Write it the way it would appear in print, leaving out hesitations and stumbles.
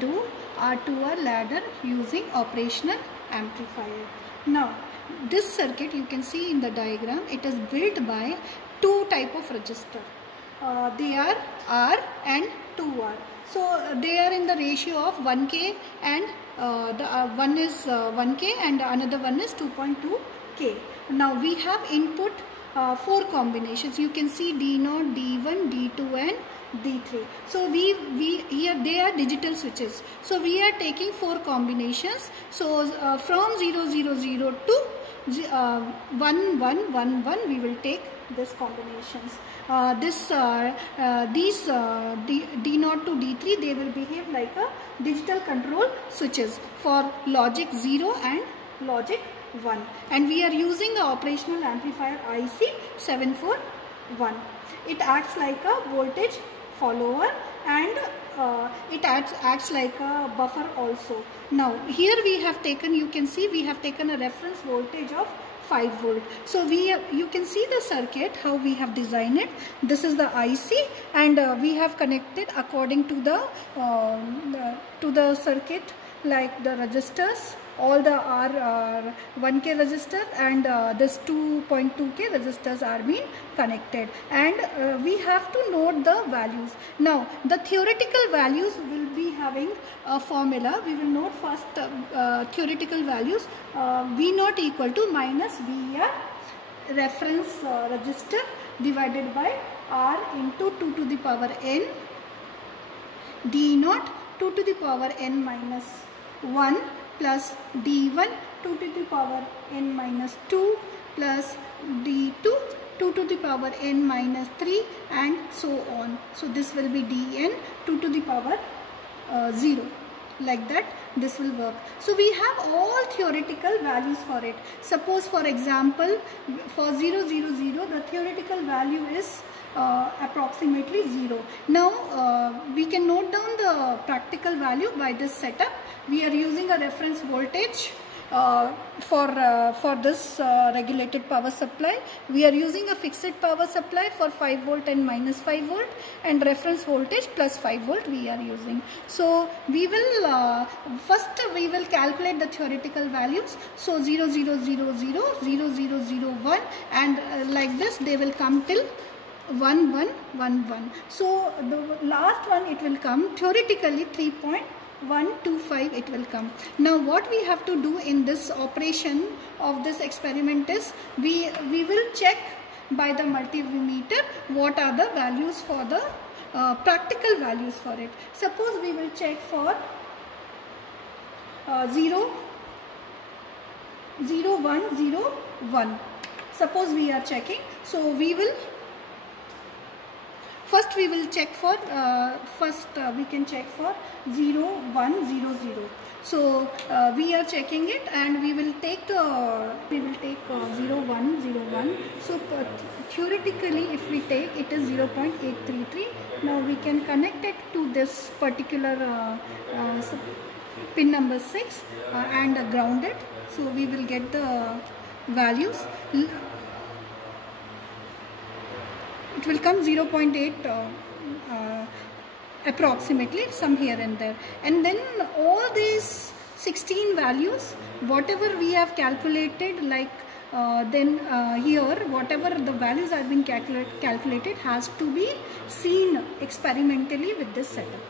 do R2R ladder using operational amplifier. Now this circuit, you can see in the diagram, it is built by two type of resistor. They are R and 2R. So they are in the ratio of 1K and one is 1K and another one is 2.2K. Now we have input 4 combinations. You can see D0, D1, D2 and D3. So here they are digital switches. So we are taking 4 combinations. So from 0, 0, 0 to 1, 1, 1, 1 we will take this combinations. These D0 to D3, they will behave like a digital control switches for logic 0 and logic 1, and we are using the operational amplifier IC741. It acts like a voltage follower and it acts like a buffer also. Now here we have taken, you can see we have taken a reference voltage of 5 volt. So you can see the circuit how we have designed it. This is the IC and we have connected according to the circuit, like the resistors, all the R 1K resistor and this 2.2K resistors are being connected, and we have to note the values. Now the theoretical values will be having a formula. We will note first theoretical values. V0 equal to minus VR reference resistor divided by R into 2 to the power n, D0 2 to the power n minus 1 plus D1 2 to the power n minus 2 plus D2 2 to the power n minus 3 and so on. So this will be Dn 2 to the power 0. Like that this will work. So we have all theoretical values for it. Suppose for example for 0, 0, 0 the theoretical value is approximately 0. Now we can note down the practical value by this setup. We are using a reference voltage for this regulated power supply. We are using a fixed power supply for 5 volt and minus 5 volt, and reference voltage plus 5 volt we are using. So we will first we will calculate the theoretical values. So 0, 0, 0, 0, 0, 0, 0, 1 and like this they will come till 1, 1, 1, 1. So the last one it will come theoretically 3.125 it will come. Now what we have to do in this operation of this experiment is we will check by the multimeter what are the values for the practical values for it. Suppose we will check for 0, 0, 1, 0, 1. Suppose we are checking. So we will first we will check for we can check for 0, 1, 0, 0. So we are checking it and we will take 0, 1, 0, 1. So theoretically if we take it is 0.833. Now we can connect it to this particular pin number 6 and ground it. So we will get the values. It will come 0.8 approximately, some here and there, and then all these 16 values whatever we have calculated, like then here whatever the values are being calculated has to be seen experimentally with this setup.